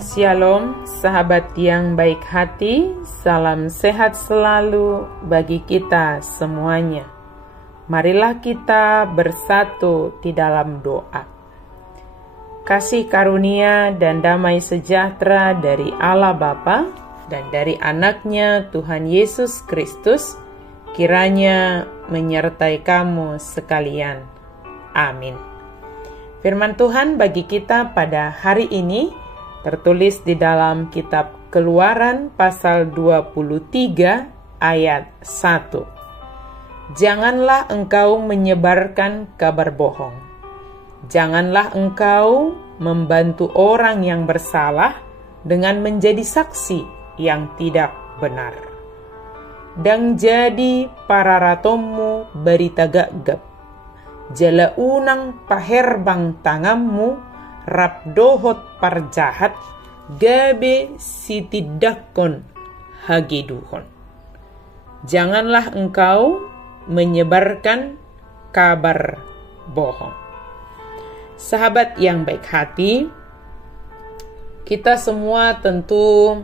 Shalom, sahabat yang baik hati, salam sehat selalu bagi kita semuanya. Marilah kita bersatu di dalam doa. Kasih karunia dan damai sejahtera dari Allah Bapa dan dari anaknya Tuhan Yesus Kristus, kiranya menyertai kamu sekalian. Amin. Firman Tuhan bagi kita pada hari ini tertulis di dalam kitab Keluaran pasal 23 ayat 1. Janganlah engkau menyebarkan kabar bohong. Janganlah engkau membantu orang yang bersalah dengan menjadi saksi yang tidak benar. Dan jadi para ratomu berita gagap. Jala unang paherbang tanganmu rap dohot parjahat gabe sitidakon hageduhon. Janganlah engkau menyebarkan kabar bohong. Sahabat yang baik hati, kita semua tentu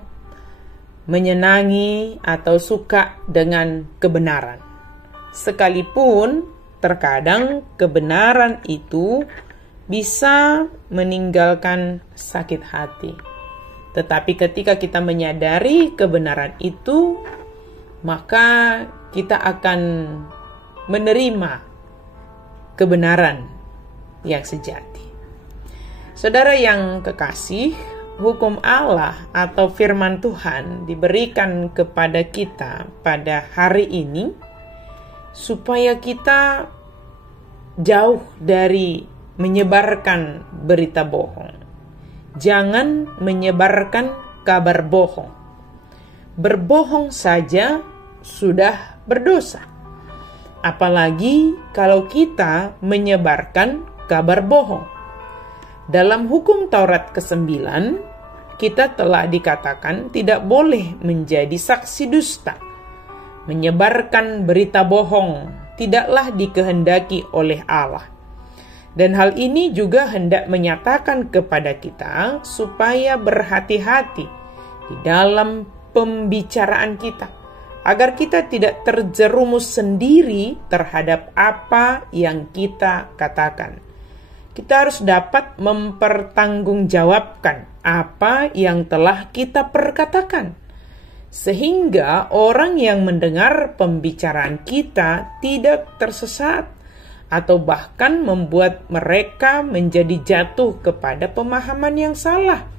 menyenangi atau suka dengan kebenaran. Sekalipun terkadang kebenaran itu bisa meninggalkan sakit hati. Tetapi ketika kita menyadari kebenaran itu, maka kita akan menerima kebenaran yang sejati. Saudara yang kekasih, hukum Allah atau firman Tuhan diberikan kepada kita pada hari ini supaya kita jauh dari menyebarkan berita bohong. Jangan menyebarkan kabar bohong. Berbohong saja sudah berdosa. Apalagi kalau kita menyebarkan kabar bohong. Dalam hukum Taurat ke-9, kita telah dikatakan tidak boleh menjadi saksi dusta. Menyebarkan berita bohong tidaklah dikehendaki oleh Allah. Dan hal ini juga hendak menyatakan kepada kita supaya berhati-hati di dalam pembicaraan kita, agar kita tidak terjerumus sendiri terhadap apa yang kita katakan. Kita harus dapat mempertanggungjawabkan apa yang telah kita perkatakan, sehingga orang yang mendengar pembicaraan kita tidak tersesat atau bahkan membuat mereka menjadi jatuh kepada pemahaman yang salah.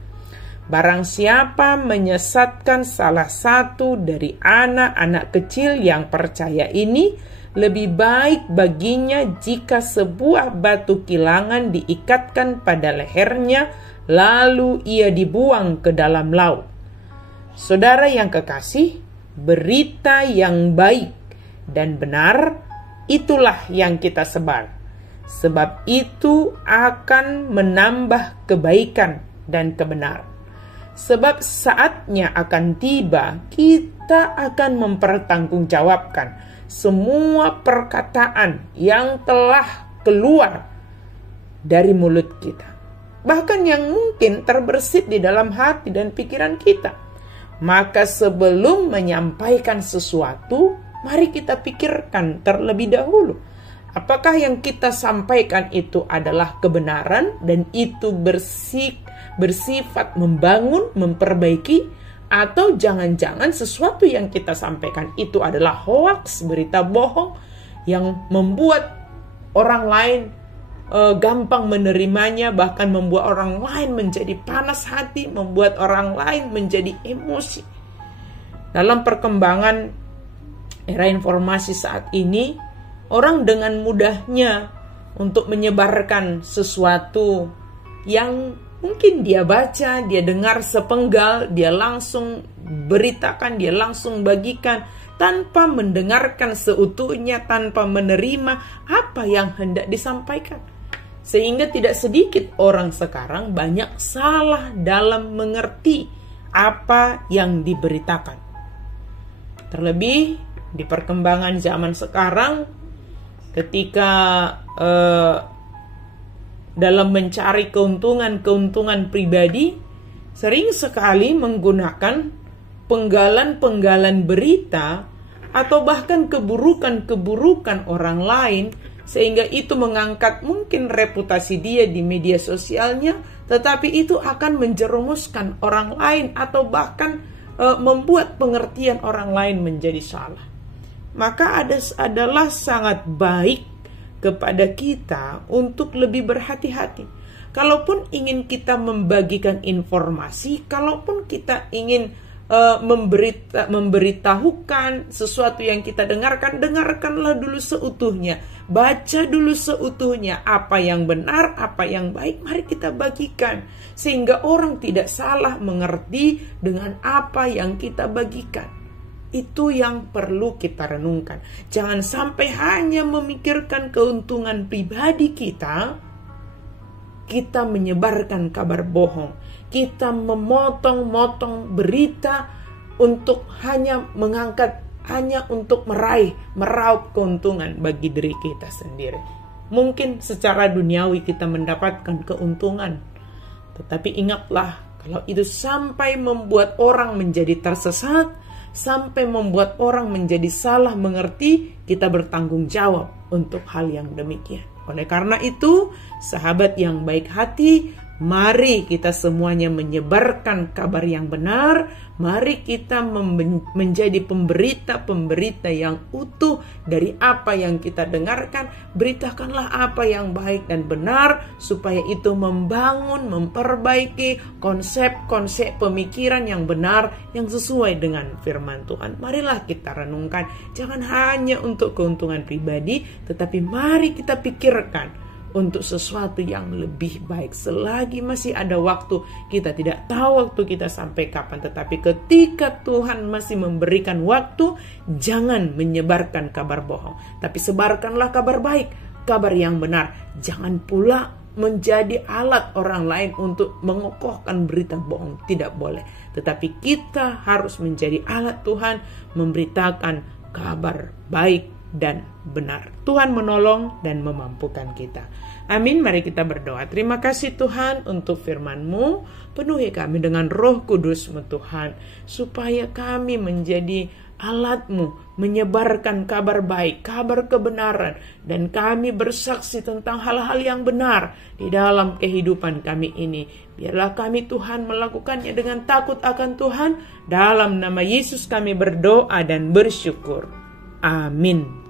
Barang siapa menyesatkan salah satu dari anak-anak kecil yang percaya ini, lebih baik baginya jika sebuah batu kilangan diikatkan pada lehernya, lalu ia dibuang ke dalam laut. Saudara yang kekasih, berita yang baik dan benar itulah yang kita sebar. Sebab itu akan menambah kebaikan dan kebenaran. Sebab saatnya akan tiba, kita akan mempertanggungjawabkan semua perkataan yang telah keluar dari mulut kita. Bahkan yang mungkin terbersit di dalam hati dan pikiran kita. Maka sebelum menyampaikan sesuatu, mari kita pikirkan terlebih dahulu. Apakah yang kita sampaikan itu adalah kebenaran dan itu bersifat membangun, memperbaiki, atau jangan-jangan sesuatu yang kita sampaikan itu adalah hoaks, berita bohong yang membuat orang lain gampang menerimanya, bahkan membuat orang lain menjadi panas hati, membuat orang lain menjadi emosi. Dalam perkembangan era informasi saat ini, orang dengan mudahnya untuk menyebarkan sesuatu yang mungkin dia baca, dia dengar sepenggal, dia langsung beritakan, dia langsung bagikan, tanpa mendengarkan seutuhnya, tanpa menerima apa yang hendak disampaikan. Sehingga tidak sedikit orang sekarang banyak salah dalam mengerti apa yang diberitakan. Terlebih di perkembangan zaman sekarang, ketika dalam mencari keuntungan pribadi, sering sekali menggunakan penggalan-penggalan berita atau bahkan keburukan-keburukan orang lain, sehingga itu mengangkat mungkin reputasi dia di media sosialnya, tetapi itu akan menjerumuskan orang lain atau bahkan membuat pengertian orang lain menjadi salah. Maka adalah sangat baik kepada kita untuk lebih berhati-hati. Kalaupun ingin kita membagikan informasi, kalaupun kita ingin memberitahukan sesuatu yang kita dengarkan, dengarkanlah dulu seutuhnya, baca dulu seutuhnya, apa yang benar, apa yang baik, mari kita bagikan, sehingga orang tidak salah mengerti dengan apa yang kita bagikan. Itu yang perlu kita renungkan. Jangan sampai hanya memikirkan keuntungan pribadi kita menyebarkan kabar bohong. Kita memotong-motong berita untuk hanya untuk meraup keuntungan bagi diri kita sendiri. Mungkin secara duniawi kita mendapatkan keuntungan, tetapi ingatlah, kalau itu sampai membuat orang menjadi tersesat, sampai membuat orang menjadi salah mengerti, kita bertanggung jawab untuk hal yang demikian. Oleh karena itu, sahabat yang baik hati, mari kita semuanya menyebarkan kabar yang benar. Mari kita menjadi pemberita-pemberita yang utuh dari apa yang kita dengarkan. Beritakanlah apa yang baik dan benar, supaya itu membangun, memperbaiki konsep-konsep pemikiran yang benar, yang sesuai dengan firman Tuhan. Marilah kita renungkan, jangan hanya untuk keuntungan pribadi, tetapi mari kita pikirkan untuk sesuatu yang lebih baik. Selagi masih ada waktu, kita tidak tahu waktu kita sampai kapan, tetapi ketika Tuhan masih memberikan waktu, jangan menyebarkan kabar bohong, tapi sebarkanlah kabar baik, kabar yang benar. Jangan pula menjadi alat orang lain untuk mengokohkan berita bohong, tidak boleh. Tetapi kita harus menjadi alat Tuhan, memberitakan kabar baik dan benar. Tuhan menolong dan memampukan kita. Amin. Mari kita berdoa. Terima kasih Tuhan untuk firman-Mu. Penuhi kami dengan Roh Kudus-Mu Tuhan, supaya kami menjadi alat-Mu, menyebarkan kabar baik, kabar kebenaran, dan kami bersaksi tentang hal-hal yang benar di dalam kehidupan kami ini. Biarlah kami Tuhan melakukannya dengan takut akan Tuhan. Dalam nama Yesus kami berdoa dan bersyukur. Amin.